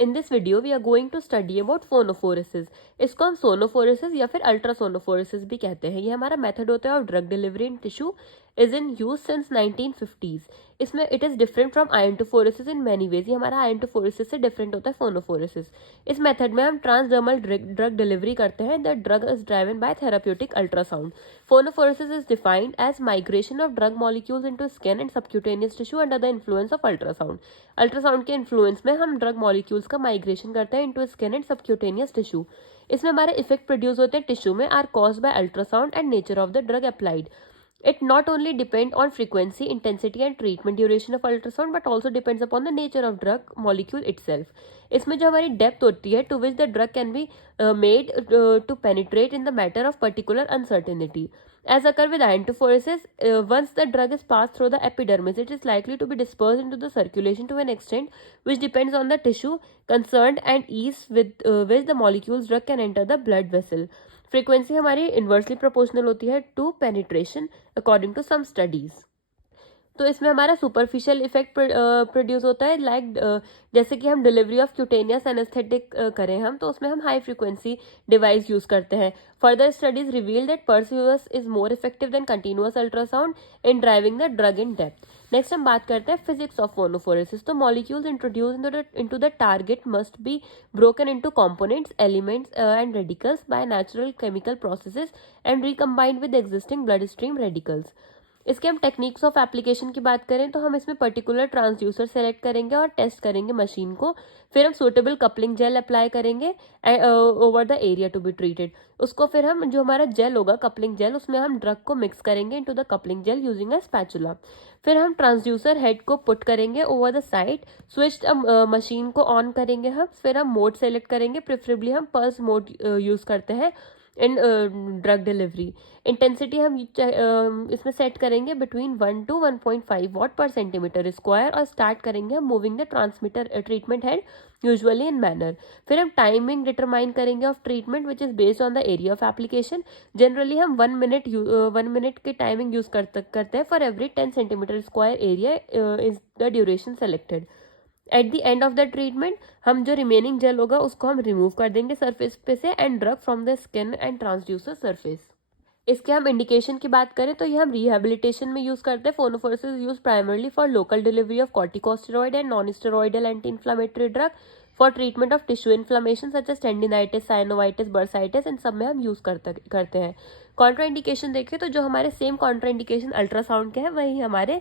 In this video we are going to study about phonophoresiस। इसको हम सोनोफोरेसिस या फिर अल्ट्रासोनोफोरेसिस भी कहते हैं। ये हमारा मेथड होता है of drug delivery in tissue, is in use since 1950s। इसमें it is different from iontophoresis in many ways. ये हमारा आयनटोफोरेसिस से डिफरेंट होता है फोनोफोरेसिस। इस मेथड में हम ट्रांसडर्मल ड्रग डिलीवरी करते हैं। The drug is driven by therapeutic ultrasound. Phonophoresis is defined as migration of drug molecules into skin and subcutaneous tissue under the influence of ultrasound. Ultrasound के influence में हम drug molecules का migration करते हैं into skin and subcutaneous tissue. इसमें हमारे effect produce होते हैं टिश्यू में are caused by ultrasound and nature of the drug applied. It not only depend on frequency, intensity and treatment duration of ultrasound but also depends upon the nature of drug molecule itself. इसमें जो हमारी depth होती है to which the drug can be made to penetrate in the matter of particular uncertainty. As occur with iontophoresis, once the drug is passed through the epidermis, it is likely to be dispersed into the circulation to an extent which depends on the tissue concerned and ease with which the molecules drug can enter the blood vessel. Frequency हमारी inversely proportional होती है to penetration according to some studies. तो इसमें हमारा superficial effect produce होता है जैसे कि हम डिलीवरी ऑफ क्यूटेनियस एनेस्थेटिक करें हम, तो उसमें हम हाई फ्रीक्वेंसी डिवाइस यूज करते हैं। फर्दर स्टडीज रिवील दैट परस्यूअस is more effective than continuous ultrasound in driving the drug in depth. Next हम बात करते हैं फिजिक्स ऑफ फोनोफोरेसिस। तो molecules introduce into the target must be broken into components, elements and radicals by natural chemical processes and recombined with existing blood stream radicals. इसके हम techniques of application की बात करें तो हम इसमें पर्टिकुलर ट्रांसड्यूसर सेलेक्ट करेंगे और टेस्ट करेंगे मशीन को। फिर हम सूटेबल कपलिंग जेल अप्लाई करेंगे over the area to be treated. उसको फिर हम जो हमारा जेल होगा कपलिंग जेल, उसमें हम ड्रग को मिक्स करेंगे into the coupling gel using a spatula. फिर हम ट्रांसड्यूसर हेड को पुट करेंगे over the side, switch machine को ऑन करेंगे हम। फिर हम मोड सेलेक्ट करेंगे, प्रेफरेबली हम पल्स मोड यूज करते हैं इन ड्रग डिलीवरी। इंटेंसिटी हम इसमें सेट करेंगे बिटवीन 1 to 1.5 वॉट पर सेंटीमीटर स्क्वायर और स्टार्ट करेंगे हम moving the transmitter treatment head usually in manner. फिर हम टाइमिंग डिटरमाइन करेंगे of treatment which is based on the area of application. Generally हम 1 मिनट की टाइमिंग यूज करते हैं for every 10 centimetre square area is the duration selected. At the end of the treatment हम जो remaining jail होगा उसको हम remove कर देंगे सरफेस पे से and drug from the skin and transducer surface. इसके हम इंडिकेशन की बात करें तो ये हम रिहेबिलिटेशन में यूज करते हैं। Phonophoresis use primarily for local delivery of corticosteroid and non steroidal anti inflammatory drug for treatment of tissue inflammation such as tendinitis, synovitis, bursitis, इन सब में हम यूज करते हैं। कॉन्ट्राइंडिकेशन देखें तो जो हमारे सेम कॉन्ट्राइंडिकेशन अल्ट्रासाउंड के हैं वही हमारे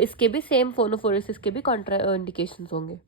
इसके भी सेम फोनोफोरेसिस के भी कॉन्ट्राइंडिकेशन होंगे।